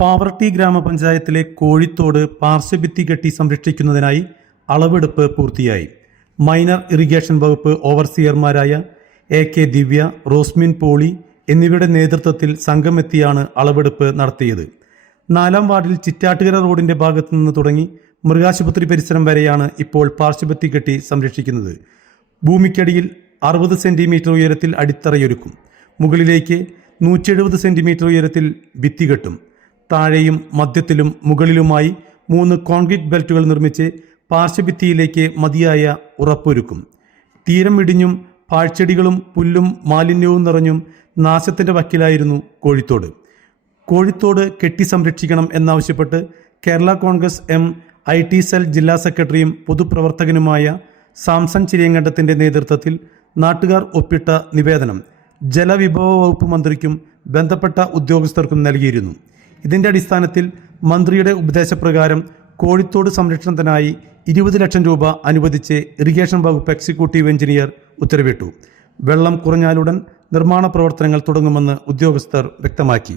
പാവർട്ടി ഗ്രാമപഞ്ചായത്തിലെ കോഴിത്തോട് പാർശ്വഭിത്തി കെട്ടി സംരക്ഷിക്കുന്നതിനായി അളവെടുപ്പ് പൂർത്തിയായി. മൈനർ ഇറിഗേഷൻ വകുപ്പ് ഓവർസിയർമാരായ എ കെ ദിവ്യ റോസ്മിൻ പോളി എന്നിവരുടെ നേതൃത്വത്തിൽ സംഘമെത്തിയാണ് അളവെടുപ്പ് നടത്തിയത്. നാലാം വാർഡിൽ ചിറ്റാട്ടുകര റോഡിന്റെ ഭാഗത്തു നിന്ന് തുടങ്ങി മൃഗാശുപത്രി പരിസരം വരെയാണ് ഇപ്പോൾ പാർശ്വഭിത്തി കെട്ടി സംരക്ഷിക്കുന്നത്. ഭൂമിക്കടിയിൽ അറുപത് സെന്റിമീറ്റർ ഉയരത്തിൽ അടിത്തറയൊരുക്കും. മുകളിലേക്ക് നൂറ്റി സെന്റിമീറ്റർ ഉയരത്തിൽ ഭിത്തി കെട്ടും. താഴെയും മധ്യത്തിലും മുകളിലുമായി മൂന്ന് കോൺക്രീറ്റ് ബെൽറ്റുകൾ നിർമ്മിച്ച് പാർശ്വഭിത്തിയിലേക്ക് മതിയായ ഉറപ്പൊരുക്കും. തീരം ഇടിഞ്ഞും പാഴ്ചെടികളും പുല്ലും മാലിന്യവും നിറഞ്ഞും നാശത്തിന്റെ വക്കിലായിരുന്നു കോഴിത്തോട്. കോഴിത്തോട് കെട്ടി സംരക്ഷിക്കണം എന്നാവശ്യപ്പെട്ട് Kerala Congress M I T cell ജില്ലാ സെക്രട്ടറിയും പൊതുപ്രവർത്തകനുമായ സാംസൺ ചിരിയങ്കണ്ടത്തിന്റെ നേതൃത്വത്തിൽ നാട്ടുകാർ ഒപ്പിട്ട നിവേദനം ജലവിഭവ വകുപ്പ് മന്ത്രിക്കും ബന്ധപ്പെട്ട ഉദ്യോഗസ്ഥർക്കും നൽകിയിരുന്നു. ഇതിന്റെ അടിസ്ഥാനത്തിൽ മന്ത്രിയുടെ ഉപദേശപ്രകാരം കോഴിത്തോട് സംരക്ഷണത്തിനായി ഇരുപത് ലക്ഷം രൂപ അനുവദിച്ച് ഇറിഗേഷൻ വകുപ്പ് എക്സിക്യൂട്ടീവ് എഞ്ചിനീയർ ഉത്തരവിട്ടു. വെള്ളം കുറഞ്ഞാലുടൻ നിർമ്മാണ പ്രവർത്തനങ്ങൾ തുടങ്ങുമെന്ന് ഉദ്യോഗസ്ഥർ വ്യക്തമാക്കി.